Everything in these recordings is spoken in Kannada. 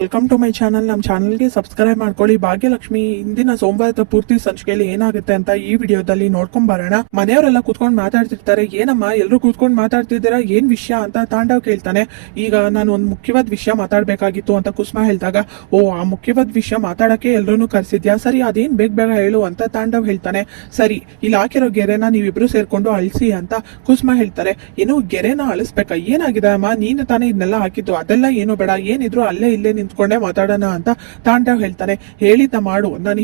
Welcome to my channel. ನಮ್ಮ ಚಾನಲ್ಗೆ ಸಬ್ಸ್ಕ್ರೈಬ್ ಮಾಡ್ಕೊಳ್ಳಿ. ಭಾಗ್ಯಲಕ್ಷ್ಮಿ ಇಂದಿನ ಸೋಮವಾರದ ಪೂರ್ತಿ ಸಂಚಿಕೆಯಲ್ಲಿ ಏನಾಗುತ್ತೆ ಅಂತ ಈ ವಿಡಿಯೋದಲ್ಲಿ ನೋಡ್ಕೊಂಡ್ ಬರೋಣ. ಮನೆಯವರೆಲ್ಲ ಕೂತ್ಕೊಂಡು ಮಾತಾಡ್ತಿರ್ತಾರೆ. ಏನಮ್ಮ ಎಲ್ಲರೂ ಕೂತ್ಕೊಂಡು ಮಾತಾಡ್ತಿದ್ದೀರಾ, ಏನ್ ವಿಷಯ ಅಂತ ತಾಂಡವ್ ಕೇಳ್ತಾನೆ. ಈಗ ನಾನು ಒಂದು ಮುಖ್ಯವಾದ ವಿಷಯ ಮಾತಾಡ್ಬೇಕಾಗಿತ್ತು ಅಂತ ಕುಸುಮ ಹೇಳಿದಾಗ, ಓ ಆ ಮುಖ್ಯವಾದ ವಿಷಯ ಮಾತಾಡಕ್ಕೆ ಎಲ್ರೂ ಕರ್ಸಿದ್ಯಾ, ಸರಿ ಅದೇನ್ ಬೇಗ ಹೇಳು ಅಂತ ತಾಂಡವ್ ಹೇಳ್ತಾನೆ. ಸರಿ, ಇಲ್ಲಿ ಹಾಕಿರೋ ಗೆರೆನ ನೀವಿಬ್ರು ಸೇರ್ಕೊಂಡು ಅಳಿಸಿ ಅಂತ ಕುಸುಮ ಹೇಳ್ತಾರೆ. ಏನು ಗೆರೆನ ಅಳಿಸ್ಬೇಕಾ, ಏನಾಗಿದೆ ಅಮ್ಮ, ನೀನು ತಾನೇ ಇದನ್ನೆಲ್ಲ ಹಾಕಿದ್ದು, ಅದೆಲ್ಲ ಏನು ಬೇಡ, ಏನಿದ್ರು ಅಲ್ಲೇ ಇಲ್ಲೇ ನಿಂತ್ಕೊಂಡೆ ಮಾತಾಡೋಣ ಅಂತ ತಾಂಡವ್ ಹೇಳ್ತಾನೆ. ಹೇಳಿದ್ನ ಮಾಡು, ನಾನು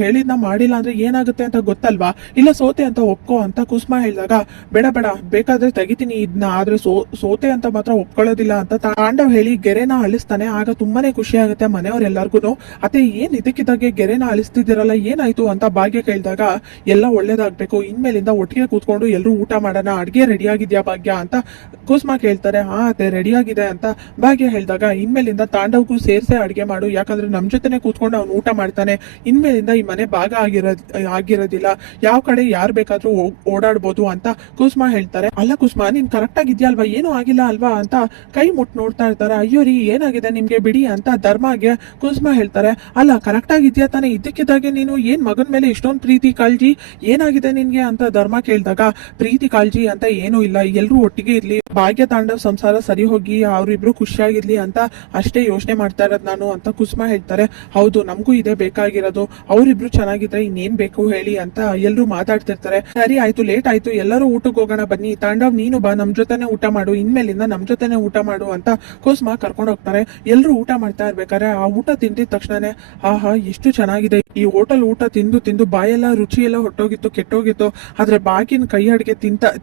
ಹೇಳಿದ್ನ ಮಾಡಿಲ್ಲ ಅಂದ್ರೆ ಏನಾಗುತ್ತೆ ಅಂತ ಗೊತ್ತಲ್ವಾ, ಇಲ್ಲ ಸೋತೆ ಅಂತ ಒಪ್ಕೋ ಅಂತ ಕುಸುಮ ಹೇಳಿದಾಗ, ಬೇಡ ಬೇಡ ಬೇಕಾದ್ರೆ ತೆಗಿತೀನಿ ಇದನ್ನ, ಆದ್ರೆ ಸೋತೆ ಅಂತ ಮಾತ್ರ ಒಪ್ಕೊಳ್ಳೋದಿಲ್ಲ ಅಂತ ತಾಂಡವ್ ಹೇಳಿ ಗೆರೆನ ಅಳಿಸ್ತಾನೆ. ಆಗ ತುಂಬಾನೇ ಖುಷಿ ಆಗುತ್ತೆ ಮನೆಯವರೆಲ್ಲರಿಗೂ. ಅತ್ತೆ ಏನ್ ಇದಕ್ಕಿದ್ದಾಗೆ ಗೆರೆನ ಅಳಿಸ್ತಿದ್ದೀರಲ್ಲ, ಏನಾಯ್ತು ಅಂತ ಭಾಗ್ಯ ಕೇಳಿದಾಗ, ಎಲ್ಲ ಒಳ್ಳೇದಾಗ್ಬೇಕು, ಇನ್ಮೇಲಿಂದ ಒಟ್ಟಿಗೆ ಕೂತ್ಕೊಂಡು ಎಲ್ಲರೂ ಊಟ ಮಾಡೋಣ, ಅಡ್ಗೆ ರೆಡಿ ಆಗಿದ್ಯಾ ಭಾಗ್ಯ ಅಂತ ಕುಸುಮ ಕೇಳ್ತಾರೆ. ಹಾ ಅತ್ತೆ ರೆಡಿ ಆಗಿದೆ ಅಂತ ಭಾಗ್ಯ ಹೇಳಿದಾಗ, ಇನ್ಮೇಲಿಂದ ತಾಂಡವ್ಗೂ ಸೇರ್ಸೆ ಅಡ್ಗೆ ಮಾಡು, ಯಾಕಂದ್ರೆ ನಮ್ ಜೊತೆನೆ ಕೂತ್ಕೊಂಡು ಅವ್ನು ಊಟ ಮಾಡ್ತಾನೆ, ಇನ್ಮೇಲಿಂದ ಈ ಮನೆ ಭಾಗ ಆಗಿರೋದಿಲ್ಲ, ಯಾವ ಕಡೆ ಯಾರು ಬೇಕಾದ್ರೂ ಓಡಾಡ್ಬೋದು ಅಂತ ಕುಸುಮ ಹೇಳ್ತಾರೆ. ಅಲ್ಲ ಕುಸುಮ ನೀನ್ ಕರೆಕ್ಟ್ ಆಗಿದ್ಯಾ ಅಲ್ವಾ, ಏನೂ ಆಗಿಲ್ಲ ಅಲ್ವಾ ಅಂತ ಕೈ ಮುಟ್ ನೋಡ್ತಾ ಇರ್ತಾರೆ. ಅಯ್ಯೋ ರೀ ಏನಾಗಿದೆ ನಿಮ್ಗೆ ಬಿಡಿ ಅಂತ ಧರ್ಮಗೆ ಕುಸುಮ ಹೇಳ್ತಾರೆ. ಅಲ್ಲ ಕರೆಕ್ಟ್ ಆಗಿದ್ಯಾ ತಾನೆ, ಇದ್ದಕ್ಕಿದ್ದಾಗೆ ನೀನು ಏನ್ ಮಗನ ಮೇಲೆ ಇಷ್ಟೊಂದು ಪ್ರೀತಿ ಕಾಳಜಿ, ಏನಾಗಿದೆ ನಿನ್ಗೆ ಅಂತ ಧರ್ಮ ಕೇಳಿದಾಗ, ಪ್ರೀತಿ ಕಾಳಜಿ ಅಂತ ಏನೂ ಇಲ್ಲ, ಎಲ್ರೂ ಒಟ್ಟಿಗೆ ಇರ್ಲಿ, ಭಾಗ್ಯ ತಾಂಡವ್ ಸಂಸಾರ ಸರಿ ಹೋಗಿ ಅವ್ರಿಬ್ರು ಖುಷಿಯಾಗಿರ್ಲಿ ಅಂತ ಅಷ್ಟೇ ಯೋಚನೆ ಮಾಡ್ತಾ ಇರೋದು ನಾನು ಅಂತ ಕುಸುಮ ಹೇಳ್ತಾರೆ. ಹೌದು ನಮಗೂ ಇದೇ ಬೇಕಾಗಿರೋದು, ಅವರಿಬ್ರು ಚೆನ್ನಾಗಿದ್ರೆ ಇನ್ನೇನ್ ಬೇಕು ಹೇಳಿ ಅಂತ ಎಲ್ರು ಮಾತಾಡ್ತಿರ್ತಾರೆ. ಸರಿ ಆಯ್ತು, ಲೇಟ್ ಆಯ್ತು, ಎಲ್ಲರೂ ಊಟಕ್ಕೆ ಹೋಗೋಣ ಬನ್ನಿ, ತಾಂಡವ್ ನೀನು ಬಾ ನಮ್ ಜೊತೆನೆ ಊಟ ಮಾಡು, ಇನ್ಮೇಲಿಂದ ನಮ್ ಜೊತೆನೆ ಊಟ ಮಾಡು ಅಂತ ಕುಸುಮ ಕರ್ಕೊಂಡು ಹೋಗ್ತಾರೆ. ಎಲ್ರು ಊಟ ಮಾಡ್ತಾ ಇರ್ಬೇಕಾದ್ರೆ ಆ ಊಟ ತಿಂದಿದ ತಕ್ಷಣನೇ, ಆಹಾ ಎಷ್ಟು ಚೆನ್ನಾಗಿದೆ ಈ ಹೋಟೆಲ್ ಊಟ, ತಿಂದು ತಿಂದು ಬಾಯೆಲ್ಲ ರುಚಿ ಎಲ್ಲ ಹೊಟ್ಟೋಗಿತ್ತು ಕೆಟ್ಟೋಗಿತ್ತು, ಆದ್ರೆ ಬಾಗಿನ ಕೈ ಅಡಿಗೆ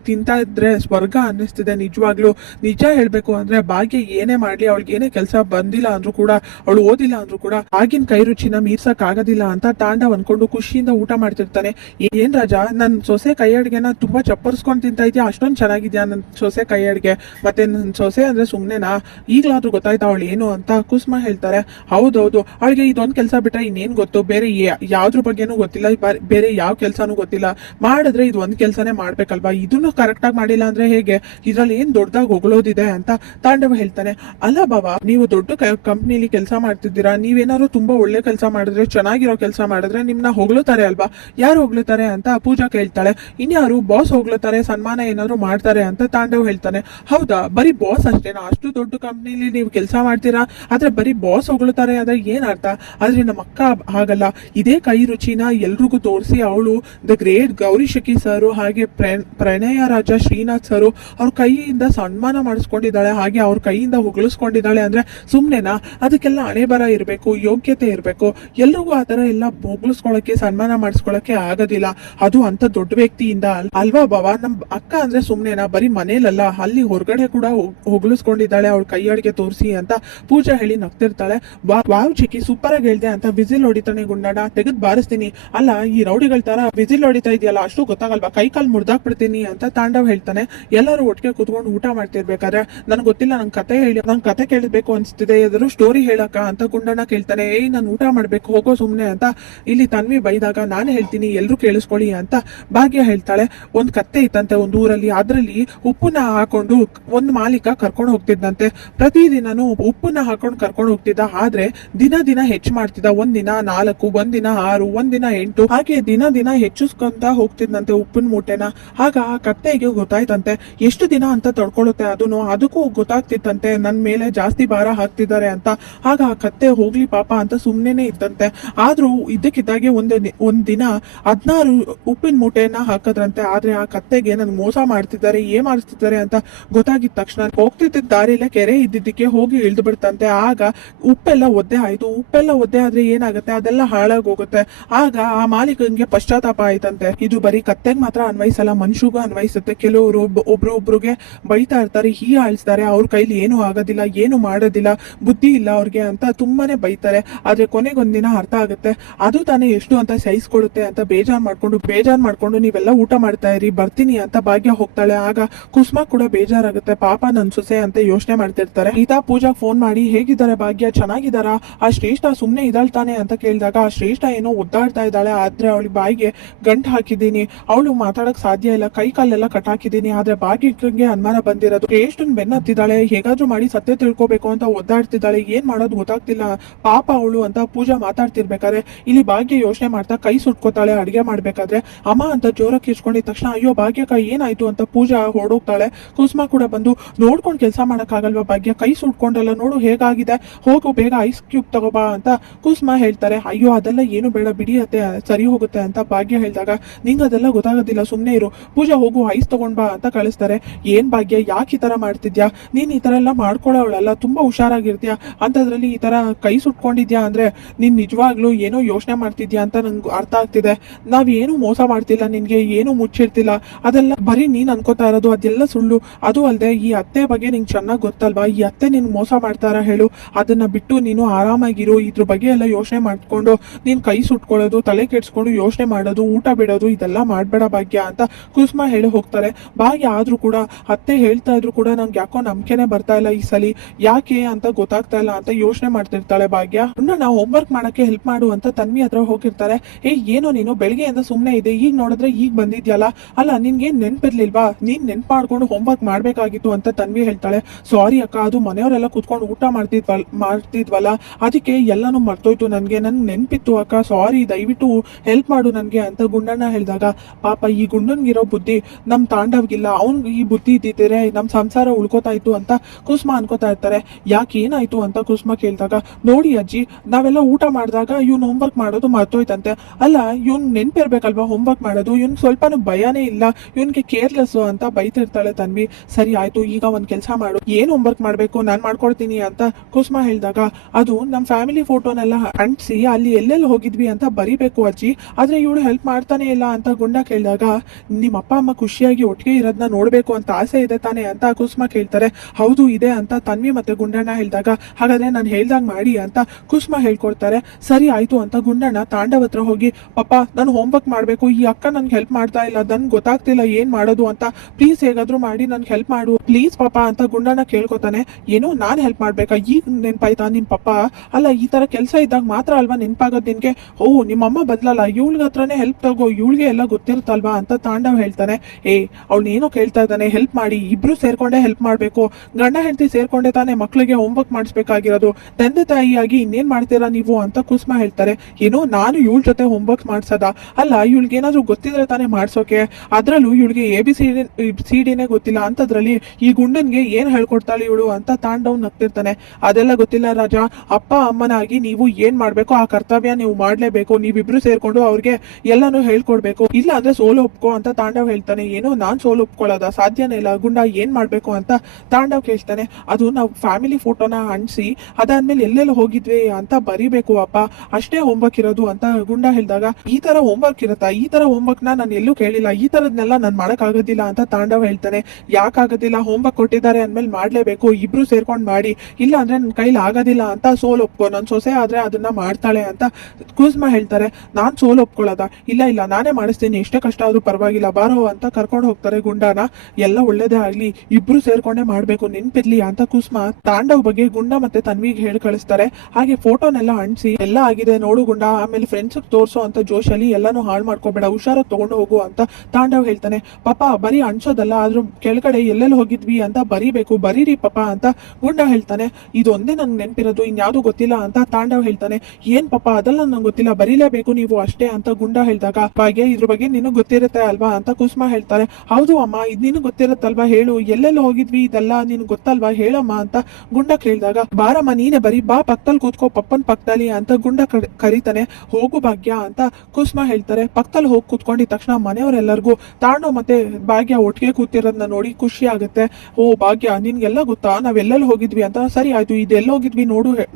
ತಿಂತಾ ಇದ್ರೆ ಸ್ವರ್ಗ ಅನ್ನಿಸ್ತಿದೆ ನಿಜವಾಗ್ಲು. ನಿಜ ಹೇಳ್ಬೇಕು ಅಂದ್ರೆ ಭಾಗ್ಯ ಏನೇ ಮಾಡ್ಲಿ, ಅವಳಿಗೆ ಏನೇ ಕೆಲಸ ಬಂದಿಲ್ಲ ಅಂದ್ರೂ ಕೂಡ, ಅವಳು ಓದಿಲ್ಲ ಅಂದ್ರೂ ಕೂಡ ಆಗಿನ ಕೈ ರುಚಿನ ಮೀರ್ಸಕ್ ಆಗೋದಿಲ್ಲ ಅಂತ ತಾಂಡವ್ ಅನ್ಕೊಂಡು ಖುಷಿಯಿಂದ ಊಟ ಮಾಡ್ತಿರ್ತಾನೆ. ಏನ್ ರಾಜ, ನನ್ ಸೊಸೆ ಕೈ ಅಡ್ಗೆನ ತುಂಬಾ ಚಪ್ಪರ್ಸ್ಕೊಂಡ್ ತಿಂತಾ ಇದೆಯಾ, ಅಷ್ಟೊಂದ್ ಚೆನ್ನಾಗಿದ್ಯಾ ನನ್ ಸೊಸೆ ಕೈ ಅಡ್ಗೆ, ಮತ್ತೆ ನನ್ ಸೊಸೆ ಅಂದ್ರೆ ಸುಮ್ನೆನಾ, ಈಗ್ಲಾದ್ರೂ ಗೊತ್ತಾಯ್ತಾ ಅವಳು ಏನು ಅಂತ ಕುಸುಮ ಹೇಳ್ತಾರೆ. ಹೌದೌದು, ಅವಳಿಗೆ ಇದೊಂದ್ ಕೆಲಸ ಬಿಟ್ರೆ ಇನ್ನೇನ್ ಗೊತ್ತು, ಬೇರೆ ಯಾವ್ದ್ರ ಬಗ್ಗೆನೂ ಗೊತ್ತಿಲ್ಲ, ಬೇರೆ ಯಾವ ಕೆಲ್ಸಾನು ಗೊತ್ತಿಲ್ಲ, ಮಾಡಿದ್ರೆ ಇದು ಒಂದ್ ಕೆಲ್ಸನೇ ಮಾಡ್ಬೇಕಲ್ವಾ, ಇದನ್ನು ಕರೆಕ್ಟ್ ಆಗಿ ಮಾಡಿಲ್ಲ ಅಂದ್ರೆ ಹೇಗೆ, ಇದ್ರಲ್ಲಿ ಏನ್ ದೊಡ್ಡದಾಗಿ ಹೊಗಳೋದಿದೆ ಅಂತ ತಾಂಡವ ಹೇಳ್ತಾನೆ. ಅಲ್ಲ ಬಾಬಾ, ನೀವು ದೊಡ್ಡ ಕಂಪ್ನಿಲಿ ಕೆಲಸ ಮಾಡ್ತಿದ್ದೀರಾ, ನೀವೇನಾದ್ರು ತುಂಬಾ ಒಳ್ಳೆ ಕೆಲಸ ಮಾಡಿದ್ರೆ, ಚೆನ್ನಾಗಿರೋ ಕೆಲಸ ಮಾಡಿದ್ರೆ ನಿಮ್ನ ಹೊಗಳುತ್ತಾರೆ ಅಲ್ವಾ, ಯಾರು ಹೊಗಳುತ್ತಾರೆ ಅಂತ ಪೂಜಾ ಕೇಳ್ತಾಳೆ. ಇನ್ಯಾರು ಬಾಸ್ ಹೊಗಳುತ್ತಾರೆ, ಸನ್ಮಾನ ಏನಾದ್ರು ಮಾಡ್ತಾರೆ ಅಂತ ತಾಂಡವ್ ಹೇಳ್ತಾನೆ. ಹೌದಾ, ಬರೀ ಬಾಸ್ ಅಷ್ಟೇನಾ, ಅಷ್ಟು ದೊಡ್ಡ ಕಂಪ್ನಿಲಿ ನೀವು ಕೆಲಸ ಮಾಡ್ತೀರಾ, ಆದ್ರೆ ಬರೀ ಬಾಸ್ ಹೊಗಳುತ್ತಾರೆ ಅಂದ್ರೆ ಏನ್ ಅರ್ಥ, ಆದ್ರೆ ನಮ್ಮ ಅಕ್ಕ ಹಾಗಲ್ಲ, ಇದೇ ಕೈ ರುಚಿನ ಎಲ್ರಿಗೂ ತೋರಿಸಿ ಅವಳು ದ ಗ್ರೇಟ್ ಗೌರಿ ಶಕಿ ಸರ್ ಹಾಗೆ ಪ್ರಣಯ ರಾಜ ಶ್ರೀನಾಥ್ ಸರ್ ಅವ್ರ ಕೈಯಿಂದ ಸನ್ಮಾನ ಮಾಡಿಸ್ಕೊಂಡಿದ್ದಾಳೆ, ಹಾಗೆ ಅವ್ರ ಕೈಯಿಂದ ಹೊಗಳಿಸ್ಕೊಂಡಿದ್ದಾಳೆ ಅಂದ್ರೆ ಸುಮ್ನೆನಾ, ಅದಕ್ಕೆಲ್ಲ ಹಣೆ ಬರ ಇರಬೇಕು, ಯೋಗ್ಯತೆ ಇರಬೇಕು, ಎಲ್ರಿಗೂ ಆತರ ಎಲ್ಲ ಹೊಗಳಿಸ್ಕೊಳಕ್ಕೆ ಸನ್ಮಾನ ಮಾಡಿಸ್ಕೊಳಕ್ಕೆ ಆಗೋದಿಲ್ಲ, ಅದು ಅಂತ ದೊಡ್ಡ ವ್ಯಕ್ತಿಯಿಂದ ಅಲ್ವಾ ಬಾವಾ. ನಮ್ ಅಕ್ಕ ಅಂದ್ರೆ ಸುಮ್ನೆನಾ, ಬರೀ ಮನೇಲಲ್ಲ ಅಲ್ಲಿ ಹೊರಗಡೆ ಕೂಡ ಹೊಗಳಿಸ್ಕೊಂಡಿದ್ದಾಳೆ ಅವಳ ಕೈ ಅಡಿಗೆ ತೋರಿಸಿ ಅಂತ ಪೂಜಾ ಹೇಳಿ ನಗ್ತಿರ್ತಾಳೆ. ವಾವ್ ಚಿಕ್ಕಿ ಸೂಪರ್ ಆಗಿ ಹೇಳ್ದೆ ಅಂತ ವಿಸಿಲ್ ಹೊಡಿತಾನೆ ಗುಂಡಾಡ, ತೆಗೆದ್ ಬಾರಿಸ್ತೀನಿ, ಅಲ್ಲ ಈ ರೌಡಿಗಳ ತರ ವಿಸಿಲ್ ಹೊಡಿತಾ ಇದೆಯಲ್ಲ ಅಷ್ಟು ಗೊತ್ತಾಗಲ್ವಾ, ಕೈ ಕಾಲ್ ಮುರ್ದಾಕ್ಬಿಡ್ತೀನಿ ಅಂತ ತಾಂಡವ್ ಹೇಳ್ತಾನೆ. ಎಲ್ಲರೂ ಒಟ್ಟಿಗೆ ಕುತ್ಕೊಂಡು ಊಟ ಮಾಡ್ತಿರ್ಬೇಕಾದ್ರೆ, ನನ್ಗೆ ಗೊತ್ತಿಲ್ಲ, ನಂಗೆ ಕತೆ ಹೇಳಿ, ನಂಗೆ ಕತೆ ಕೇಳಬೇಕು ಅನ್ಸ್ತಿದೆ, ಎದ್ರು ಸ್ಟೋರಿ ಹೇಳಕ್ಕ ಅಂತ ಗುಂಡಣ್ಣ ಕೇಳ್ತಾನೆ. ನಾನು ಊಟ ಮಾಡ್ಬೇಕು ಹೋಗೋ ಸುಮ್ನೆ ಅಂತ ಇಲ್ಲಿ ತನ್ವಿ ಬೈದಾಗ, ನಾನು ಹೇಳ್ತೀನಿ ಎಲ್ರು ಕೇಳಿಸ್ಕೊಳ್ಳಿ ಅಂತ ಭಾಗ್ಯ ಹೇಳ್ತಾಳೆ. ಒಂದ್ ಕತ್ತೆ ಇತ್ತಂತೆ ಒಂದ್ ಊರಲ್ಲಿ, ಅದ್ರಲ್ಲಿ ಉಪ್ಪನ್ನ ಹಾಕೊಂಡು ಒಂದ್ ಮಾಲೀಕ ಕರ್ಕೊಂಡು ಹೋಗ್ತಿದ್ದಂತೆ, ಪ್ರತಿದಿನನು ಉಪ್ಪನ್ನ ಹಾಕೊಂಡು ಕರ್ಕೊಂಡು ಹೋಗ್ತಿದ್ದ, ಆದ್ರೆ ದಿನ ದಿನ ಹೆಚ್ಚು ಮಾಡ್ತಿದ್ದ, ಒಂದಿನ 4, ಒಂದಿನ 6, ಒಂದಿನ 8, ಹಾಗೆ ದಿನ ದಿನ ಹೆಚ್ಚಿಸ್ಕೊಂತ ಹೋಗ್ತಿದ್ದಂತೆ ಉಪ್ಪಿನ ಮೂಟೆನ. ಆಗ ಆ ಕತ್ತೆಗೆ ಗೊತ್ತಾಯ್ತಂತೆ ಎಷ್ಟು ದಿನ ಅಂತ ತಡ್ಕೊಳ್ಳುತ್ತೆ ಅದಕ್ಕೂ ಗೊತ್ತಾಗ್ತಿತ್ತಂತೆ ನನ್ ಮೇಲೆ ಜಾಸ್ತಿ ಭಾರ ಹಾಕ್ತಿದ್ದಾರೆ ಅಂತ. ಆಗ ಆ ಕತ್ತೆ ಹೋಗ್ಲಿ ಪಾಪ ಅಂತ ಸುಮ್ನೆನೆ ಇತ್ತಂತೆ. ಆದ್ರೂ ಇದ್ದಕ್ಕಿದ್ದಾಗೆ ಒಂದ್ ದಿನ 16 ಉಪ್ಪಿನ ಮೂಟೆಯನ್ನ ಹಾಕದ್ರಂತೆ, ಆದ್ರೆ ಆ ಕತ್ತೆಗೆ ನನ್ ಮೋಸ ಮಾಡ್ತಿದ್ದಾರೆ, ಏನ್ ಮಾಡಿಸ್ತಿದ್ದಾರೆ ಅಂತ ಗೊತ್ತಾಗಿದ ತಕ್ಷಣ ಹೋಗ್ತಿದ್ದ ದಾರಿಲೇ ಕೆರೆ ಇದ್ದಿದ್ದಕ್ಕೆ ಹೋಗಿ ಇಳ್ದು ಬಿಡ್ತಂತೆ. ಆಗ ಉಪ್ಪೆಲ್ಲ ಒದ್ದೆ ಆಯ್ತು, ಉಪ್ಪೆಲ್ಲ ಒದ್ದೆ ಆದ್ರೆ ಏನಾಗುತ್ತೆ, ಅದೆಲ್ಲ ಹಾಳಾಗಿ ಹೋಗುತ್ತೆ. ಆಗ ಆ ಮಾಲೀಕನಿಗೆ ಪಶ್ಚಾತ್ತಾಪ ಆಯ್ತಂತೆ. ಇದು ಬರೀ ಕತ್ತೆಗೆ ಮಾತ್ರ ಅನ್ವಯಿಸಲ್ಲ, ಮನುಷ್ಯಗೂ ಅನ್ವಯಿಸುತ್ತೆ. ಕೆಲವರು ಒಬ್ರೊಬ್ರಿಗೆ ಬೈತಾ ಇರ್ತಾರೆ, ಆಳಿಸ್ತಾರೆ, ಅವ್ರ ಕೈಲಿ ಏನು ಆಗೋದಿಲ್ಲ, ಏನು ಮಾಡೋದಿಲ್ಲ, ಬುದ್ಧಿ ಇಲ್ಲ ಅವ್ರಿಗೆ ಅಂತ ತುಂಬಾನೇ ಬೈತಾರೆ. ಆದ್ರೆ ಕೊನೆಗೊಂದಿನ ಅರ್ಥ ಆಗುತ್ತೆ, ಅದು ತಾನೇ ಎಷ್ಟು ಅಂತ ಸಹಿಸ್ಕೊಳ್ಳುತ್ತೆ ಅಂತ ಬೇಜಾರ್ ಮಾಡ್ಕೊಂಡು ನೀವೆಲ್ಲ ಊಟ ಮಾಡ್ತಾ ಇರಿ, ಬರ್ತೀನಿ ಅಂತ ಭಾಗ್ಯ ಹೋಗ್ತಾಳೆ. ಆಗ ಕುಸುಮ ಕೂಡ ಬೇಜಾರಾಗುತ್ತೆ, ಪಾಪ ನನ್ ಸೊಸೆ ಅಂತ ಯೋಚನೆ ಮಾಡ್ತಿರ್ತಾರೆ. ಈತ ಪೂಜಾ ಫೋನ್ ಮಾಡಿ, ಹೇಗಿದ್ದಾರೆ ಭಾಗ್ಯ, ಚೆನ್ನಾಗಿದ್ದಾರ, ಆ ಶ್ರೇಷ್ಠ ಸುಮ್ನೆ ಇದಾಳ್ತಾನೆ ಅಂತ ಕೇಳಿದಾಗ, ಆ ಶ್ರೇಷ್ಠ ಏನೋ ಒದ್ದಾಡ್ತಾ ಇದ್ದಾಳೆ, ಆದ್ರೆ ಅವಳಿಗೆ ಬಾಯಿಗೆ ಗಂಟು ಹಾಕಿದ್ದೀನಿ, ಅವಳು ಮಾತಾಡಕ್ ಸಾಧ್ಯ ಇಲ್ಲ, ಕೈ ಕಾಲೆಲ್ಲ ಕಟ್ಟಾಕಿದ್ದೀನಿ, ಆದ್ರೆ ಭಾಗ್ಯಕ್ಕೆ ಅನುಮಾನ ಬಂದಿರೋದು, ಶ್ರೇಷ್ಠನ್ ಬೆನ್ನತ್ತಿದ್ದಾಳೆ, ಹೇಗಾದ್ರೂ ಮಾಡಿ ಸತ್ಯ ತಿಳ್ಕೋಬೇಕು ಅಂತ ಒದ್ದಾಡ್ತಿದ್ದಾಳೆ, ಏನ್ ಮಾಡೋದು ಗೊತ್ತಾಗ್ತಿಲ್ಲ ಪಾಪ ಅವಳು ಅಂತ ಪೂಜಾ ಮಾತಾಡ್ತಿರ್ಬೇಕಾದ್ರೆ ಇಲ್ಲಿ ಭಾಗ್ಯ ಯೋಚನೆ ಮಾಡ್ತಾ ಕೈ ಸುಟ್ಕೋತಾಳೆ ಅಡಿಗೆ ಮಾಡ್ಬೇಕಾದ್ರೆ. ಅಮ್ಮ ಅಂತ ಜೋರಕ್ಕೆ ಇಸ್ಕೊಂಡಿದ ತಕ್ಷಣ ಅಯ್ಯೋ ಭಾಗ್ಯಕ್ಕ ಏನಾಯ್ತು ಅಂತ ಪೂಜಾ ಹೊರಡೋಗ್ತಾಳೆ. ಕುಸುಮ ಕೂಡ ಬಂದು ನೋಡ್ಕೊಂಡು ಕೆಲಸ ಮಾಡಕ್ಕಾಗಲ್ವಾ ಭಾಗ್ಯ, ಕೈ ಸುಟ್ಕೊಂಡಲ್ಲ ನೋಡು ಹೇಗಾಗಿದೆ, ಹೋಗು ಬೇಗ ಐಸ್ ಕ್ಯೂಬ್ ತಗೋಬಾ ಅಂತ ಕುಸುಮ ಹೇಳ್ತಾರೆ. ಅಯ್ಯೋ ಅದೆಲ್ಲ ಏನು ಬೇಡ ಬಿಡಿ ಅತ್ತೆ ಸರಿ ಹೋಗುತ್ತೆ ಅಂತ ಭಾಗ್ಯ ಹೇಳಿದಾಗ ನಿಂಗೆ ಅದೆಲ್ಲ ಗೊತ್ತಾಗೋದಿಲ್ಲ ಸುಮ್ಮನೆ ಇರು, ಪೂಜಾ ಹೋಗು ಐಸ್ ತಗೊಂಡ್ ಬಾ ಅಂತ ಕಳಿಸ್ತಾರೆ. ಏನ್ ಭಾಗ್ಯ ಯಾಕೆ ಈ ತರ ಮಾಡ್ತಿದ್ಯಾ, ನೀನ್ ಈ ತರ ಎಲ್ಲ ಮಾಡ್ಕೊಳ್ಳೋಳಲ್ಲ, ತುಂಬಾ ಹುಷಾರಾಗಿರ್ತೀಯ ಅಂತದ್ರಲ್ಲಿ ಈ ತರ ಕೈ ಸುಟ್ಕೊಂಡಿದ್ಯಾ ಅಂದ್ರೆ ನೀನ್ ನಿಜವಾಗ್ಲೂ ಏನೋ ಯೋಚನೆ ಮಾಡ್ತಿದ್ಯಾ ಅಂತ ನಂಗೆ ಅರ್ಥ ಆಗ್ತಿದೆ. ನಾವೇನು ಮೋಸ ಮಾಡ್ತಿಲ್ಲ, ನಿನ್ಗೆ ಏನು ಮುಚ್ಚಿರ್ತಿಲ್ಲ, ಅದೆಲ್ಲ ಬರೀ ನೀನ್ ಅನ್ಕೋತಾ ಇರೋದು ಅದೆಲ್ಲ ಸುಳ್ಳು. ಅದು ಅಲ್ಲದೆ ಈ ಅತ್ತೆ ಬಗ್ಗೆ ನಿಂಗೆ ಚೆನ್ನಾಗಿ ಗೊತ್ತಲ್ವಾ, ಈ ಅತ್ತೆ ನಿನ್ ಮೋಸ ಮಾಡ್ತಾರ ಹೇಳು, ಅದನ್ನ ಬಿಟ್ಟು ನೀನು ಆರಾಮಾಗಿರು, ಇದ್ರ ಬಗ್ಗೆ ಎಲ್ಲ ಯೋಚನೆ ಮಾಡ್ಕೊಂಡು ನೀನ್ ಕೈ ಸುಟ್ಕೊಳ್ಳೋದು, ತಲೆ ಕೆಡ್ಸ್ಕೊಂಡು ಯೋಚನೆ ಮಾಡೋದು, ಊಟ ಬಿಡೋದು ಇದೆಲ್ಲ ಮಾಡ್ಬೇಡ ಭಾಗ್ಯ ಅಂತ ಕುಸುಮ ಹೇಳಿ ಹೋಗ್ತಾರೆ. ಭಾಗ್ಯ ಆದ್ರೂ ಕೂಡ ಅತ್ತೆ ಹೇಳ್ತಾ ಇದ್ರು ಕೂಡ ನಂಗೆ ಯಾಕೋ ನಂಬಿಕೆನೆ ಬರ್ತಾ ಇಲ್ಲ ಈ ಸಲಿ, ಯಾಕೆ ಅಂತ ಗೊತ್ತಾಗ್ತಾ ಇಲ್ಲ ಅಂತ ಯೋಚನೆ ಮಾಡ್ತಿರ್ತಾಳೆ ಭಾಗ್ಯ. ನಾವು ಹೋಮ್ವರ್ಕ್ ಮಾಡಕ್ಕೆ ಹೆಲ್ಪ್ ಮಾಡು ಅಂತ ತನ್ವಿ ಹತ್ರ ಹೋಗಿರ್ತಾರೆ. ಏನೋ ನೀನು ಬೆಳಗ್ಗೆಯಿಂದ ಸುಮ್ನೆ ಇದೆ, ಈಗ ನೋಡಿದ್ರೆ ಈಗ ಬಂದಿದ್ಯಲ್ಲ, ಅಲ್ಲ ನಿನ್ಗೆ ನೆನ್ಪಿರ್ಲಿಲ್ವಾ, ನೀನ್ ನೆನ್ಪ್ ಮಾಡ್ಕೊಂಡು ಹೋಮ್ವರ್ಕ್ ಮಾಡ್ಬೇಕಾಗಿತ್ತು ಅಂತ ತನ್ವಿ ಹೇಳ್ತಾಳೆ. ಸಾರಿ ಅಕ್ಕ, ಅದು ಮನೆಯವರೆಲ್ಲ ಕುತ್ಕೊಂಡು ಊಟ ಮಾಡ್ತಿದ್ವಲ್ಲ ಅದಕ್ಕೆ ಎಲ್ಲಾನು ಮರ್ತೋಯ್ತು, ನನ್ಗೆ ನೆನ್ಪಿತ್ತು ಅಕ್ಕ, ಸಾರಿ ದಯವಿಟ್ಟು ಹೆಲ್ಪ್ ಮಾಡು ನನ್ಗೆ ಅಂತ ಗುಂಡಣ್ಣ ಹೇಳಿದಾಗ ಪಾಪ ಈ ಗುಂಡನ್ಗಿರೋ ಬುದ್ಧಿ ನಮ್ ತಾಂಡವ್ಗಿಲ್ಲ, ಅವ್ನ್ಗೆ ಈ ಬುದ್ಧಿ ಇದ್ದಿದ್ರೆ ನಮ್ ಸಂಸಾರ ಉಳ್ಕೋತಾ ಇತ್ತು ಅಂತ ಕುಸುಮ ಅನ್ಕೋತಾ ಇರ್ತಾರೆ. ಯಾಕೆ ಏನಾಯ್ತು ಅಂತ ಕುಸುಮ ಕೇಳಿದಾಗ ನೋಡಿ ಅಜ್ಜಿ, ನಾವೆಲ್ಲ ಊಟ ಮಾಡಿದಾಗ ಇವ್ನು ಹೋಮ್ವರ್ಕ್ ಮಾಡೋದು ಮರ್ತೋಯ್ತಂತೆ. ಅಲ್ಲ ಇವ್ನ್ ನೆನ್ಪಿರ್ಬೇಕಲ್ವಾ ಹೋಮ್ವರ್ಕ್ ಮಾಡೋದು, ಇವ್ನ್ ಸ್ವಲ್ಪನೂ ಭಯನೇ ಇಲ್ಲ, ಇವ್ನ್ಗೆ ಕೇರ್ಲೆಸ್ ಅಂತ ಬೈತಿರ್ತಾಳೆ ತನ್ವಿ. ಸರಿ ಆಯ್ತು, ಈಗ ಒಂದ್ ಕೆಲಸ ಮಾಡು, ಏನ್ ಹೋಮ್ವರ್ಕ್ ಮಾಡ್ಬೇಕು ನಾನ್ ಮಾಡ್ಕೊಡ್ತೀನಿ ಅಂತ ಕುಸುಮ ಹೇಳಿದಾಗ ಅದು ನಮ್ ಫ್ಯಾಮಿಲಿ ಫೋಟೋನೆಲ್ಲ ಅಂಟಿಸಿ ಅಲ್ಲಿ ಎಲ್ಲೆಲ್ಲಿ ಹೋಗಿದ್ವಿ ಅಂತ ಬರಿಬೇಕು ಅಜ್ಜಿ, ಆದ್ರೆ ಇವಳು ಹೆಲ್ಪ್ ಮಾಡ್ತಾನೆ ಇಲ್ಲ ಅಂತ ಗುಂಡ ಕೇಳಿದಾಗ ನಿಮ್ಮ ಅಪ್ಪ ಅಮ್ಮ ಖುಷಿಯಾಗಿ ಒಟ್ಟಿಗೆ ಇರೋದನ್ನ ನೋಡ್ಬೇಕು ಅಂತ ಆಸೆ ಇದೆ ತಾನೆ ಅಂತ ಕುಸುಮ ಕೇಳ್ತಾರೆ. ಹೌದು ಇದೆ ಅಂತ ತನ್ವಿ ಮತ್ತೆ ಗುಂಡಣ್ಣ ಹೇಳಿದಾಗ ಹಾಗಾದ್ರೆ ನಾನು ಹೇಳ್ದಾಗ ಮಾಡಿ ಅಂತ ಕುಸುಮ ಹೇಳ್ಕೊಡ್ತಾರೆ. ಸರಿ ಆಯ್ತು ಅಂತ ಗುಂಡಣ್ಣ ತಾಂಡವ್ ಹತ್ರ ಹೋಗಿ ಪಾಪ ನಾನು ಹೋಮ್ವರ್ಕ್ ಮಾಡ್ಬೇಕು, ಈ ಅಕ್ಕ ನನ್ಗೆ ಹೆಲ್ಪ್ ಮಾಡ್ತಾ ಇಲ್ಲ, ನನ್ಗೆ ಗೊತ್ತಾಗ್ತಿಲ್ಲ ಏನ್ ಮಾಡೋದು ಅಂತ, ಪ್ಲೀಸ್ ಹೇಗಾದ್ರೂ ಮಾಡಿ ನನ್ಗೆ ಹೆಲ್ಪ್ ಮಾಡು ಪ್ಲೀಸ್ ಪಾಪ ಅಂತ ಗುಂಡಣ್ಣ ಕೇಳ್ಕೊತಾನೆ. ಏನೋ ನಾನ್ ಹೆಲ್ಪ್ ಮಾಡ್ಬೇಕಾ, ಈಗ ನೆನ್ಪಾಯ್ತಾ ನಿಮ್ ಪಪ್ಪ, ಅಲ್ಲ ಈ ತರ ಕೆಲಸ ಇದ್ದಾಗ ಮಾತ್ರ ಅಲ್ವಾ ನೆನ್ಪಾಗೋದ್ ನಿನ್ಗೆ, ನಿಮ್ಮಮ್ಮ ಬದ್ಲಲ್ಲ, ಇವಳ್ಗ ಹತ್ರನೇ ಹೆಲ್ಪ್ ತಗೋ, ಇವಳಿಗೆ ಎಲ್ಲ ಗೊತ್ತಿರುತ್ತಲ್ವಾ ಅಂತ ತಾಂಡವ್ ಹೇಳ್ತಾನೆ. ಅವ್ಳನ್ನೇನೋ ಕೇಳ್ತಾ ಇದ್ದಾನೆ, ಹೆಲ್ಪ್ ಮಾಡಿ, ಇಬ್ರು ಸೇರ್ಕೊಂಡೆ ಹೆಲ್ಪ್ ಮಾಡ್ಬೇಕು, ಗಂಡ ಹೆಂಡತಿ ಸೇರ್ಕೊಂಡೆ ತಾನೇ ಮಕ್ಳಿಗೆ ಹೋಮ್ವರ್ಕ್ ಮಾಡಿಸ್ಬೇಕಾಗಿರೋದು, ತಂದೆ ತಾಯಿಯಾಗಿ ಇನ್ನೇನ್ ಮಾಡ್ತೀರಾ ನೀವು ಅಂತ ಕುಸುಮ ಹೇಳ್ತಾರೆ. ಏನೋ ನಾನು ಇವಳ ಜೊತೆ ಹೋಮ್ವರ್ಕ್ ಮಾಡ್ಸದ, ಅಲ್ಲ ಇವಳಿಗೆ ಏನಾದ್ರು ಗೊತ್ತಿದ್ರೆ ತಾನೇ ಮಾಡ್ಸೋಕೆ, ಅದ್ರಲ್ಲೂ ಇವಳಿಗೆ ABCD ಗೊತ್ತಿಲ್ಲ ಅಂತದ್ರಲ್ಲಿ ಈ ಗುಂಡನ್ಗೆ ಏನ್ ಹೇಳ್ಕೊಡ್ತಾಳೆ ಇವಳು ಅಂತ ತಾಂಡವ್ ನಗ್ತಿರ್ತಾನೆ. ಅದೆಲ್ಲ ಗೊತ್ತಿಲ್ಲ ರಾಜ, ಅಪ್ಪ ಅಮ್ಮನಾಗಿ ನೀವು ಏನ್ ಮಾಡ್ಬೇಕು ಆ ಕರ್ತವ್ಯ ನೀವು ಮಾಡ್ಲೇಬೇಕು, ನೀವಿಬ್ರು ಸೇರ್ಕೊಂಡು ಅವ್ರಿಗೆ ಎಲ್ಲಾನು ಹೇಳ್ಕೊಡ್ಬೇಕು, ಇಲ್ಲ ಅಂದ್ರೆ ಸೋಲು ಒಪ್ಕೋ ಅಂತ ತಾಂಡವ್ ಹೇಳ್ತಾನೆ. ಏನೋ ನಾನ್ ಸೋಲು ಒಪ್ಕೊಳ್ಳೋದ, ಸಾಧ್ಯನೇ ಇಲ್ಲ, ಗುಂಡ ಏನ್ ಮಾಡ್ಬೇಕು ಅಂತ ತಾಂಡವ್ ಕೇಳ್ತಾನೆ. ಅದು ನಾವು ಫ್ಯಾಮಿಲಿ ಫೋಟೋನ ಅಂಟಿಸಿ ಅದಾದ್ಮೇಲೆ ಎಲ್ಲೆಲ್ಲ ಹೋಗಿದ್ವಿ ಅಂತ ಬರಿಬೇಕು ಅಪ್ಪ, ಅಷ್ಟೇ ಹೋಮ್ವರ್ಕ್ ಇರೋದು ಅಂತ ಗುಂಡ ಹೇಳಿದಾಗ ಈ ತರ ಹೋಮ್ವರ್ಕ್ ಇರುತ್ತಾ, ಈ ತರ ಹೋಮ್ವರ್ಕ್ ನಾನು ಎಲ್ಲೂ ಕೇಳಿಲ್ಲ, ಈ ತರದ್ನೆಲ್ಲ ನಾನ್ ಮಾಡಕ್ ಆಗೋದಿಲ್ಲ ಅಂತ ತಾಂಡವ್ ಹೇಳ್ತಾನೆ. ಯಾಕಾಗೋದಿಲ್ಲ, ಹೋಮ್ವರ್ಕ್ ಕೊಟ್ಟಿದ್ದಾರೆ ಅಂದ್ಮೇಲೆ ಮಾಡ್ಲೇಬೇಕು, ಇಬ್ರು ಸೇರ್ಕೊಂಡ್ ಮಾಡಿ, ಇಲ್ಲ ಅಂದ್ರೆ ನನ್ ಕೈಲಿ ಆಗೋದಿಲ್ಲ ಅಂತ ಸೋಲ್ ಒಪ್ಕೋ, ನನ್ ಸೊಸೆ ಆದ್ರೆ ಅದನ್ನ ಮಾಡ್ತಾಳೆ ಅಂತ ಕುಸುಮ ಹೇಳ್ತಾರೆ. ನಾನ್ ಸೋಲ್ ಒಪ್ಕೊಳ್ಳೋದ, ಇಲ್ಲ ಇಲ್ಲ ನಾನೇ ಮಾಡಿಸ್ತೀನಿ, ಎಷ್ಟೇ ಕಷ್ಟ ಆದ್ರೂ ಪರವಾಗಿಲ್ಲ ಬಾರೋ ಅಂತ ಕರ್ಕೊಂಡು ಹೋಗ್ತಾರೆ ಗುಂಡನ. ಎಲ್ಲ ಒಳ್ಳೇದೇ ಆಗ್ಲಿ, ಇಬ್ರು ಸೇರ್ಕೊಂಡೇ ಮಾಡ್ಬೇಕು ನೆನ್ಪಿರ್ಲಿ ಅಂತ ಕುಸುಮ ತಾಂಡವ್ ಬಗ್ಗೆ ಗುಂಡ ಮತ್ತೆ ತನ್ವಿಗೆ ಹೇಳಿ ಕಳಿಸ್ತಾರೆ. ಹಾಗೆ ಫೋಟೋನೆಲ್ಲ ಅಂಟಿಸಿ ಎಲ್ಲ ಆಗಿದೆ ನೋಡು ಗುಂಡ, ಆಮೇಲೆ ಫ್ರೆಂಡ್ಸ್ ತೋರ್ಸೋ ಅಂತ ಜೋಶಲ್ಲಿ ಎಲ್ಲಾನು ಹಾಳು ಮಾಡ್ಕೋಬೇಡ, ಹುಷಾರಾಗಿ ತಗೊಂಡು ಹೋಗು ಅಂತ ತಾಂಡವ್ ಹೇಳ್ತಾನೆ. ಪಾಪ ಬರೀ ಅನ್ಸೋದಲ್ಲ, ಆದ್ರೂ ಕೆಳಗಡೆ ಎಲ್ಲೆಲ್ಲಿ ಹೋಗಿದ್ವಿ ಅಂತ ಬರೀಬೇಕು, ಬರೀರಿ ಪಾಪ ಅಂತ ಗುಂಡ ಹೇಳ್ತಾನೆ. ಇದೊಂದೇ ನಂಗೆ ನೆನ್ಪಿರೋದು, ಇನ್ಯಾವುದು ಗೊತ್ತಿಲ್ಲ ಅಂತ ತಾಂಡವ್ ಹೇಳ್ತಾನೆ. ಏನ್ ಪಾಪ ಅದೆಲ್ಲ ನಂಗೆ ಗೊತ್ತಿಲ್ಲ, ಬರೀಲೇಬೇಕು ನೀವು ಅಷ್ಟೇ ಅಂತ ಗುಂಡ ಹೇಳಿದಾಗ ಭಾಗ್ಯ ಇದ್ರ ಬಗ್ಗೆ ನಿನಗ್ ಗೊತ್ತಿರುತ್ತೆ ಅಲ್ವಾ ಅಂತ ಕುಸುಮ ಹೇಳ್ತಾರೆ. ಹೌದು ಅಮ್ಮ, ಇದ್ ನಿನಗ್ ಗೊತ್ತಿರುತ್ತಲ್ವಾ, ಹೇಳು ಎಲ್ಲೆಲ್ಲ ಹೋಗಿದ್ವಿ ಇದೆಲ್ಲ ನಿನಗ್ ಗೊತ್ತಲ್ವಾ ಹೇಳಮ್ಮ ಅಂತ ಗುಂಡ ಕೇಳಿದಾಗ ಬಾರಮ್ಮ ನೀನೆ ಬರೀ ಬಾ, ಪಕ್ಕದಲ್ಲಿ ಕೂತ್ಕೋ ಪಪ್ಪನ್ ಪಕ್ಕದಲ್ಲಿ ಅಂತ ಗುಂಡ ಕರೀತಾನೆ. ಹೋಗು ಭಾಗ್ಯ ಅಂತ ಕುಸುಮ ಹೇಳ್ತಾರೆ. ಪಕ್ಕದಲ್ಲಿ ಹೋಗಿ ಕೂತ್ಕೊಂಡಿದ ತಕ್ಷಣ ಮನೆಯವರೆಲ್ಲರಿಗೂ ತಾಂಡವ್ ಮತ್ತೆ ಭಾಗ್ಯ ಒಟ್ಟಿಗೆ ಕೂತಿರೋದನ್ನ ನೋಡಿ ಖುಷಿ ಆಗುತ್ತೆ. ಭಾಗ್ಯ ನಿನ್ಗೆಲ್ಲ ಗೊತ್ತಾ ನಾವೆಲ್ಲೆಲ್ಲಿ ಹೋಗಿದ್ವಿ ಅಂತ, ಸರಿ ಆಯ್ತು ಇದೆಲ್ಲ ಹೋಗಿದ್ವಿ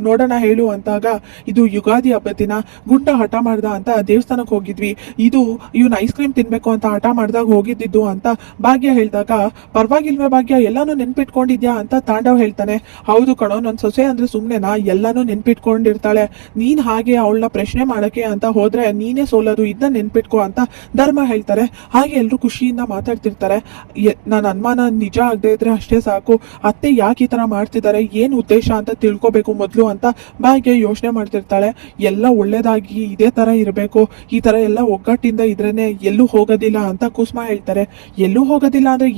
ನೋಡೋಣ ಹೇಳು ಅಂತಾಗ ಇದು ಯುಗಾದಿ ಹಬ್ಬದ ದಿನ ಗುಂಡ ಹಠ ಮಾಡ್ದ ಅಂತ ದೇವಸ್ಥಾನಕ್ಕೆ ಹೋಗಿದ್ವಿ, ಇದು ಇವ್ನ ಐಸ್ ಕ್ರೀಮ್ ತಿನ್ಬೇಕು ಅಂತ ಹಠ ಮಾಡ್ದಾಗ ಹೋಗಿದ್ದು ಅಂತ ಭಾಗ್ಯ ಹೇಳಿದಾಗ ಪರವಾಗಿಲ್ವೇ ಭಾಗ್ಯ ಎಲ್ಲಾನು ನೆನ್ಪಿಟ್ಕೊಂಡಿದ್ಯಾ ಅಂತ ತಾಂಡವ್ ಹೇಳ್ತಾನೆ. ಹೌದು ಕಣೋ, ನನ್ ಸೊಸೆ ಅಂದ್ರೆ ಸುಮ್ನೆನಾ, ಎಲ್ಲಾನು ನೆನ್ಪಿಟ್ಕೊಂಡಿರ್ತಾಳೆ, ನೀನ್ ಹಾಗೆ ಅವಳನ್ನ ಪ್ರಶ್ನೆ ಮಾಡಕ್ಕೆ ಅಂತ ಹೋದ್ರೆ ನೀನೇ ಸೋಲೋದು, ಇದನ್ನ ನೆನ್ಪಿಟ್ಕೋ ಅಂತ ಧರ್ಮ ಹೇಳ್ತಾರೆ. ಹಾಗೆ ಎಲ್ರು ಖುಷಿಯಿಂದ ಮಾತಾಡ್ತಿರ್ತಾರೆ. ನನ್ನ ಅನುಮಾನ ನಿಜ ಆಗದೆ ಇದ್ರೆ ಅಷ್ಟೇ ಸಾಕು, ಅತ್ತೆ ಯಾಕೆ ಈ ತರ ಮಾಡ್ತಿದ್ದಾರೆ, ಏನ್ ಉದ್ದೇಶ ಅಂತ ತಿಳ್ಕೊಬೇಕು ಮೊದ್ಲು ಅಂತ ಭಾಗ್ಯ ಯೋಚನೆ ಮಾಡ್ತಿರ್ತಾಳೆ. ಎಲ್ಲ ಒಳ್ಳೇದಾಗಿ ಇದೇ ತರ ಇರಬೇಕು, ಈ ತರ ಎಲ್ಲ ಒಗ್ಗಟ್ಟಿಂದ ಇದ್ರೇನೆ ಎಲ್ಲೂ ಹೋಗೋದಿಲ್ಲ ಅಂತ ಕುಸುಮ ಹೇಳ್ತಾರೆ. ಎಲ್ಲೂ ಹೋಗೋದಿಲ್ಲ ಅಂದ್ರೆ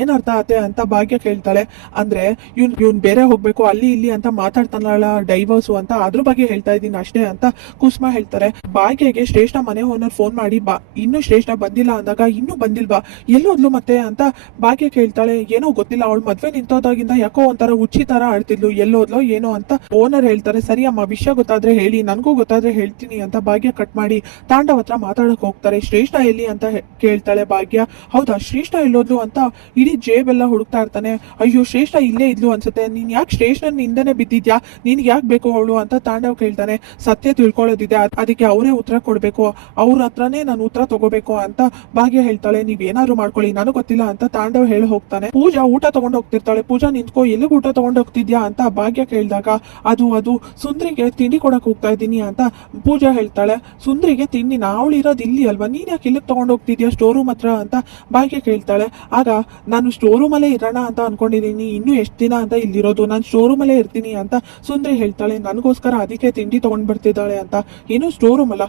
ಏನ್ ಅರ್ಥ ಆತೆ ಅಂತ ಭಾಗ್ಯ ಕೇಳ್ತಾಳೆ. ಅಂದ್ರೆ ಇವ್ನ್ ಬೇರೆ ಹೋಗ್ಬೇಕು, ಅಲ್ಲಿ ಇಲ್ಲಿ ಇಲ್ಲಿ ಅಂತ ಮಾತಾಡ್ತಾನಲ್ಲ ಡೈವರ್ಸು ಅಂತ ಅದ್ರ ಬಗ್ಗೆ ಹೇಳ್ತಾ ಇದ್ದೀನಿ ಅಷ್ಟೇ ಅಂತ ಕುಸುಮ ಹೇಳ್ತಾರೆ. ಭಾಗ್ಯಗೆ ಶ್ರೇಷ್ಠ ಮನೆ ಓನರ್ ಫೋನ್ ಮಾಡಿ ಇನ್ನು ಶ್ರೇಷ್ಠ ಬಂದಿಲ್ಲ ಅಂದಾಗ ಇನ್ನೂ ಬಂದಿಲ್ವಾ ಎಲ್ಲೋದ್ಲು ಮತ್ತೆ ಅಂತ ಭಾಗ್ಯ ಕೇಳ್ತಾಳೆ. ಏನೋ ಗೊತ್ತಿಲ್ಲ, ಅವಳು ಮದ್ವೆ ನಿಂತೋದಾಗಿಂದ ಯಾಕೋ ಒಂಥರ ಹುಚ್ಚಿ ತರ ಆಡ್ತಿದ್ಲು, ಎಲ್ಲೋದ್ಲೋ ಏನೋ ಅಂತ ಓನರ್ ಹೇಳ್ತಾರೆ. ಸರಿ ಅಮ್ಮ, ವಿಷಯ ಗೊತ್ತಾದ್ರೆ ಹೇಳಿ, ನನಗೂ ಗೊತ್ತಾದ್ರೆ ಹೇಳ್ತೀನಿ ಅಂತ ಭಾಗ್ಯ ಕಟ್ ಮಾಡಿ ತಾಂಡವ್ ಹತ್ರ ಮಾತಾಡಕ್ ಹೋಗ್ತಾರೆ. ಶ್ರೇಷ್ಠ ಎಲ್ಲಿ ಅಂತ ಕೇಳ್ತಾಳೆ ಭಾಗ್ಯ. ಹೌದಾ, ಶ್ರೇಷ್ಠ ಎಲ್ಲೋದ್ಲು ಅಂತ ಇಡೀ ಜೇಬೆಲ್ಲ ಹುಡುಕ್ತಾ ಇರ್ತಾನೆ. ಅಯ್ಯೋ, ಶ್ರೇಷ್ಠ ಇಲ್ಲೇ ಇದ್ಲು ಅನ್ಸುತ್ತೆ, ನೀನ್ ಯಾಕೆ ಶ್ರೇಷ್ಠನ ಹಿಂದೆನೆ ಬಿದ್ದಿದ್ಯಾ, ನಿನ್ಗೆ ಯಾಕೆ ಬೇಕು ಅವಳು ಅಂತ ತಾಂಡವ್ ಕೇಳ್ತಾನೆ. ಸತ್ಯ ತಿಳ್ಕೊಳ್ಳೋದಿದೆ, ಅದಕ್ಕೆ ಅವರೇ ಉತ್ತರ ಕೊಡ್ಬೇಕು, ಅವ್ರ ಹತ್ರನೇ ನಾನು ಉತ್ತರ ತಗೋಬೇಕು ಅಂತ ಭಾಗ್ಯ ಹೇಳ್ತಾಳೆ. ನೀವೇನಾದ್ರು ಮಾಡ್ಕೊಳ್ಳಿ, ನನಗೆ ಗೊತ್ತಿಲ್ಲ ಅಂತ ತಾಂಡವ್ ಹೇಳಿ ಹೋಗ್ತಾನೆ. ಪೂಜಾ ಊಟ ತಗೊಂಡ್ ಹೋಗ್ತಿರ್ತಾಳೆ. ಪೂಜಾ ನಿಂತ್ಕೋ, ಎಲ್ಲಿಗೆ ಊಟ ತಗೊಂಡ್ ಹೋಗ್ತಿದ್ಯಾ ಅಂತ ಭಾಗ್ಯ ಕೇಳಿದಾಗ ಅದು ಸುಂದ್ರಿಗೆ ತಿಂಡಿ ಕೊಡಕ್ ಹೋಗ್ತಾ ಇದ್ದೀನಿ ಅಂತ ಪೂಜಾ ಹೇಳ್ತಾಳೆ. ಸುಂದ್ರಿಗೆ ತಿಂಡಿ, ಅವಳು ಇರೋದು ಇಲ್ಲಿ ಅಲ್ವಾ, ನೀನ್ ಯಾಕೆ ಇಲ್ಲಿಗೆ ತಗೊಂಡ್ ಹೋಗ್ತಿದ್ಯಾ ಸ್ಟೋರ್ ರೂಮ್ ಹತ್ರ ಅಂತ ಭಾಗ್ಯ ಕೇಳ್ತಾಳೆ. ಆಗ ನಾನು ಸ್ಟೋರ್ ರೂಮ್ ಅಲ್ಲೇ ಇರೋಣ ಅಂತ ಅನ್ಕೊಂಡಿದೀನಿ, ಇನ್ನು ಎಷ್ಟು ದಿನ ಅಂತ ಇಲ್ಲಿರೋದು, ನಾನು ಸ್ಟೋರ್ ರೂಮ್ ಅಲ್ಲೇ ಇರ್ತೀನಿ ಅಂತ ಸುಂದ್ರಿ ಹೇಳ್ತಾಳೆ. ನನಗೋಸ್ಕರ ಅದಕ್ಕೆ ತಿಂಡಿ ತಗೊಂಡ್ ಬರ್ತಿದ್ದಾಳೆ ಅಂತ. ಏನು ಸ್ಟೋರ್ ರೂಮ್ ಅಲ್ಲ,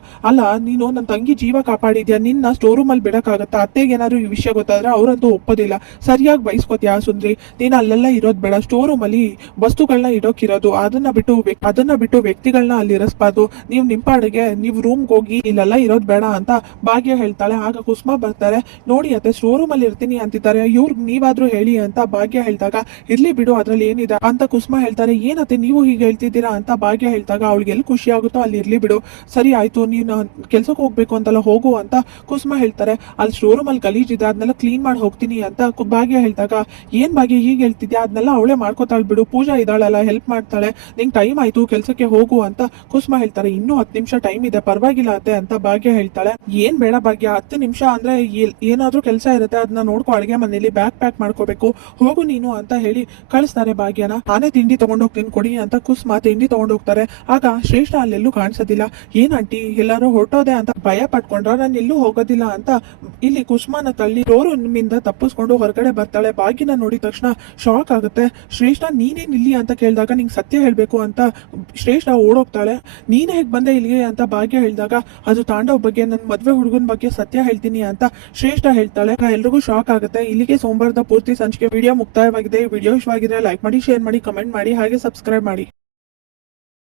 ನೀನು ನನ್ನ ತಂಗಿ ಜೀವ ಕಾಪಾಡಿದ್ಯಾ, ನಿನ್ನ ಸ್ಟೋರ್ ರೂಮ್ ಅಲ್ಲಿ ಬಿಡಕ್ಕಾಗತ್ತಾ? ಅತ್ತೆಗೆ ಏನಾದ್ರು ಈ ವಿಷಯ ಗೊತ್ತಾದ್ರೆ ಅವರಂತೂ ಒಪ್ಪೋದಿಲ್ಲ. ಸರಿಯಾಗಿ ಬಯಸ್ಕೋತ್ಯಾ ಸುಂದ್ರಿ, ನೀನ್ ಅಲ್ಲೆಲ್ಲ ಇರೋದ್ ಬೇಡ, ಸ್ಟೋರ್ ರೂಮ್ ಅಲ್ಲಿ ವಸ್ತುಗಳನ್ನ ಇಡೋಕಿರೋದು, ಅದನ್ನ ಬಿಟ್ಟು ವ್ಯಕ್ತಿಗಳನ್ನ ಅಲ್ಲಿ ಇರಿಸಬಾರ್ದು. ನೀವು ನಿಂಪಾಡಿಗೆ ನೀವು ರೂಮ್ಗೆ ಹೋಗಿ, ಇಲ್ಲೆಲ್ಲ ಇರೋದ್ ಬೇಡ ಅಂತ ಭಾಗ್ಯ ಹೇಳ್ತಾಳೆ. ಆಗ ಕುಸುಮ ಬರ್ತಾರೆ. ನೋಡಿ ಅತ್ತೆ, ಸ್ಟೋರ್ ರೂಮ್ ಅಲ್ಲಿ ಇರ್ತೀನಿ ಅಂತಿದ್ದಾರೆ, ಇವ್ರಿಗೆ ನೀವಾದ್ರೂ ಹೇಳಿ ಅಂತ ಭಾಗ್ಯ ಹೇಳ್ದಾಗ, ಇರ್ಲಿ ಬಿಡು ಅದ್ರಲ್ಲಿ ಏನಿದೆ ಅಂತ ಕುಸುಮ ಹೇಳ್ತಾರೆ. ಏನತ್ತೆ ನೀವು ಹೀಗೆ ಹೇಳ್ತಿದ್ದೀರಾ ಅಂತ ಭಾಗ್ಯ ಹೇಳ್ದಾಗ, ಅವಳಿಗೆ ಎಲ್ಲಿ ಖುಷಿ ಆಗುತ್ತೋ ಅಲ್ಲಿ ಇರ್ಲಿ ಬಿಡು, ಸರಿ ಆಯ್ತು, ನೀನು ಕೆಲ್ಸಕ್ಕೆ ಹೋಗ್ಬೇಕು ಅಂತಲ್ಲ ಹೋಗು ಅಂತ ಕುಸುಮ ಹೇಳ್ತಾರೆ. ಅಲ್ಲಿ ಸ್ಟೋರ್ ರೂಮ್ ಅಲ್ಲಿ ಗಲೀಜಿದೆ, ಅದನ್ನೆಲ್ಲ ಕ್ಲೀನ್ ಮಾಡಿ ಹೋಗ್ತೀನಿ ಅಂತ ಭಾಗ್ಯ ಹೇಳ್ದಾಗ, ಏನ್ ಭಾಗ್ಯ ಹೀಗೆ ಹೇಳ್ತಿದ್ಯಾ, ಅದನ್ನೆಲ್ಲ ಅವಳೇ ಮಾಡ್ಕೋತಾಳ್ ಬಿಡು, ಪೂಜಾ ಇದ್ದಾಳಲ್ಲ ಹೆಲ್ಪ್ ಮಾಡ್ತಾಳೆ, ನಿಂಗೆ ಟೈಮ್ ಆಯ್ತು ಕೆಲ್ಸಕ್ಕೆ ಹೋಗು ಅಂತ ಕುಸುಮ ಹೇಳ್ತಾರೆ. ಇನ್ನೂ 10 ನಿಮಿಷ ಟೈಮ್ ಇದೆ, ಪರವಾಗಿಲ್ಲ ಅತ್ತೆ ಅಂತ ಭಾಗ್ಯ ಹೇಳ್ತಾಳೆ. ಏನ್ ಬೇಡ ಭಾಗ್ಯ, 10 ನಿಮಿಷ ಅಂದ್ರೆ ಏನಾದ್ರೂ ಕೆಲಸ ಇರುತ್ತೆ, ಅದನ್ನ ನೋಡ್ಕೊ, ಅಡಿಗೆ ಮನೇಲಿ ಬ್ಯಾಗ್ ಪ್ಯಾಕ್ ಮಾಡ್ಕೋಬೇಕು, ಹೋಗು ನೀನು ಅಂತ ಹೇಳಿ ಕಳಿಸ್ತಾರೆ ಭಾಗ್ಯನ. ನಾನೇ ತಿಂಡಿ ತಗೊಂಡೋಗ್ತೀನಿ ಕೊಡಿ ಅಂತ ಕುಸುಮ ತಿಂಡಿ ತಗೊಂಡೋಗ್ತಾರೆ. ಆಗ ಶ್ರೇಷ್ಠ ಅಲ್ಲೆಲ್ಲೂ ಕಾಣಿಸೋದಿಲ್ಲ. ಏನ್ ಆಂಟಿ ಎಲ್ಲರೂ ಹೊರಟೋದೆ ಅಂತ ಭಯ ಪಟ್ಕೊಂಡ್ರ, ನಾನು ಎಲ್ಲೂ ಹೋಗೋದಿಲ್ಲ ಅಂತ ಇಲ್ಲಿ ಕುಸುಮನ ತಳ್ಳಿ ಸ್ಟೋರ್ ರೂಮ್ ಇಂದ ತಪ್ಪಿಸ್ಕೊಂಡು ಹೊರಗಡೆ ಬರ್ತಾಳೆ. ಭಾಗ್ಯನ ನೋಡಿದ ತಕ್ಷಣ ಶಾಕ್ ಆಗುತ್ತೆ. ಶ್ರೇಷ್ಠ ನೀನೇನ್ ಇಲ್ಲಿ ಅಂತ ಕೇಳಿದಾಗ, ನಿಂಗೆ ಸತ್ಯ ಹೇಳ್ಬೇಕು ಅಂತ ಶ್ರೇಷ್ಠ ಓಡೋಗ್ತಾಳೆ. ನೀನ್ ಹೇಗ್ ಬಂದೆ ಇಲ್ಲಿಗೆ ಅಂತ ಭಾಗ್ಯ ಹೇಳಿದಾಗ, ಅದು ತಾಂಡವ್ ಬಗ್ಗೆ, ನನ್ನ ಮದ್ವೆ ಹುಡುಗನ ಬಗ್ಗೆ ಸತ್ಯ ಹೇಳ್ತೀನಿ ಅಂತ ಶ್ರೇಷ್ಠ ಹೇಳ್ತಾಳೆ. ಎಲ್ರಿಗೂ ಶಾಕ್ ಆಗುತ್ತೆ. ಇಲ್ಲಿಗೆ ಸೋಮವಾರದ ಪೂರ್ತಿ ಸಂಚಿಕೆ ವಿಡಿಯೋ ಮುಕ್ತಾಯವಾಗಿದೆ. ವಿಡಿಯೋ ಇಷ್ಟವಾಗಿದ್ರೆ ಲೈಕ್ ಮಾಡಿ, ಶೇರ್ ಮಾಡಿ, ಕಮೆಂಟ್ ಮಾಡಿ, ಹಾಗೆ ಸಬ್ಸ್ಕ್ರೈಬ್ ಮಾಡಿ.